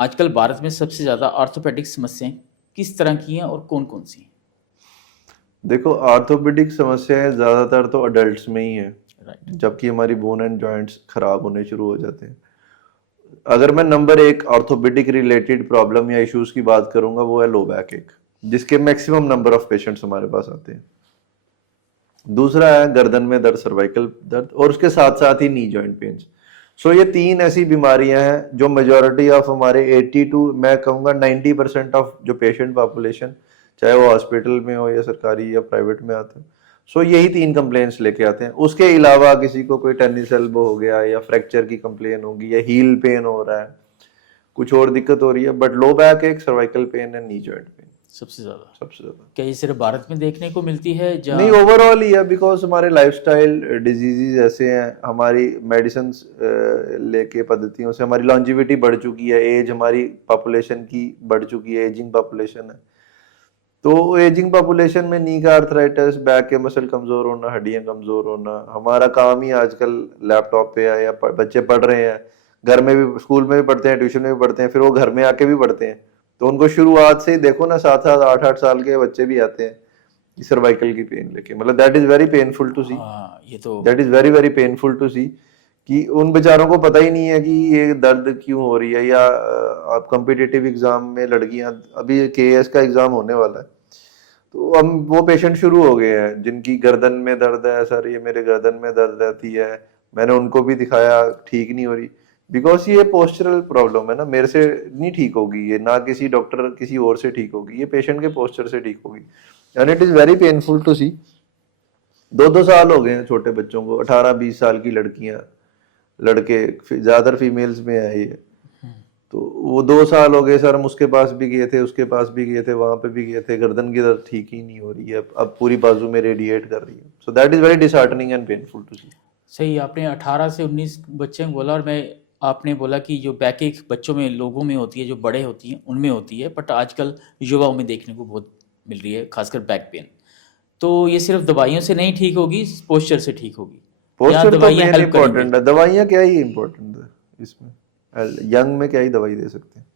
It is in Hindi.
आजकल भारत में सबसे ज़्यादा ऑर्थोपेडिक समस्याएं किस तरह की हैं और कौन कौन सी हैं? देखो, आर्थोपेडिक समस्याएं ज़्यादातर तो अडल्ट्स में ही है, राइट। जबकि हमारी बोन एंड जॉइंट्स खराब होने शुरू हो जाते हैं। अगर मैं नंबर एक ऑर्थोपेडिक रिलेटेड प्रॉब्लम या इश्यूज की बात करूंगा, वो है लो बैक एक, जिसके मैक्सिमम नंबर ऑफ पेशेंट्स हमारे पास आते हैं। दूसरा है गर्दन में दर्द, सर्वाइकल दर्द, और उसके साथ साथ ही नी जॉइंट पेन्स। सो ये तीन ऐसी बीमारियां हैं जो मेजॉरिटी ऑफ हमारे 80 टू मैं कहूँगा 90% ऑफ जो पेशेंट पॉपुलेशन, चाहे वो हॉस्पिटल में हो या सरकारी या प्राइवेट में आते हैं, सो यही तीन कंप्लेंट्स लेके आते हैं। उसके अलावा किसी को कोई टेनिस एल्बो हो गया या फ्रैक्चर की कंप्लेन होगी या हील पेन हो रहा है, कुछ और दिक्कत हो रही है, बट लो बैक एक, cervical pain and knee joint pain सबसे ज़्यादा सबसे ज्यादा। क्या ये सिर्फ भारत में देखने को मिलती है नहीं, जहाँ? ओवरऑल ही है, बिकॉज हमारे लाइफस्टाइल डिजीजेज ऐसे हैं, हमारी मेडिसिन लेके पद्धतियों से हमारी लॉन्जिविटी बढ़ चुकी है, एज हमारी पॉपुलेशन की बढ़ चुकी है, एजिंग पॉपुलेशन है। तो एजिंग पॉपुलेशन में नी का आर्थराइटिस, बैक के मसल कमजोर होना, हड्डियां कमजोर होना, हमारा काम ही आजकल लैपटॉप पे है, या बच्चे पढ़ रहे हैं, घर में भी, स्कूल में भी पढ़ते हैं, ट्यूशन में भी पढ़ते हैं, फिर वो घर में आके भी पढ़ते हैं। तो उनको शुरुआत से ही देखो ना, 7 7 8 8 साल के बच्चे भी आते हैं सर्वाइकल की पेन लेके, मतलब that is very painful to see. हाँ, ये तो that is very very painful to see कि उन बेचारों को पता ही नहीं है कि ये दर्द क्यों हो रही है। या आप कॉम्पिटिटिव एग्जाम में, लड़कियां, अभी केएएस का एग्जाम होने वाला है, तो हम वो पेशेंट शुरू हो गए हैं जिनकी गर्दन में दर्द है, सर ये मेरे गर्दन में दर्द रहती है, मैंने उनको भी दिखाया, ठीक नहीं हो रही, बिकॉज ये पोस्चरल प्रॉब्लम है ना, मेरे से नहीं ठीक होगी ये, ना किसी डॉक्टर किसी और से ठीक होगी, ये पेशेंट के पोस्चर से ठीक होगी। And it is very painful to see. 2 2 साल हो गए हैं छोटे बच्चों को, 18 20 साल की लड़कियां, लड़के, ज्यादातर फीमेल्स में है ये। तो वो 2 साल हो गए सर, हम उसके पास भी गए थे, उसके पास भी गए थे, वहां पे भी गए थे, गर्दन की दर्द ठीक ही नहीं हो रही है, अब पूरी बाजू में रेडिएट कर रही है। So that is very disheartening and painful to see. सही। आपने 18 से 19 बच्चे में बोला, और मैं आपने बोला कि जो बैक एक बच्चों में, लोगों में होती है, जो बड़े होती हैं उनमें होती है, बट आजकल युवाओं में देखने को बहुत मिल रही है, खासकर बैक पेन। तो ये सिर्फ दवाइयों से नहीं ठीक होगी, पोस्चर से ठीक होगी या पोस्चर तो दवाइयाँ मेन हेल्प करेंगी? इंपॉर्टेंट है, दवाइयाँ क्या ही इंपॉर्टेंट है इसमें, यंग में क्या ही दवाई दे सकते हैं।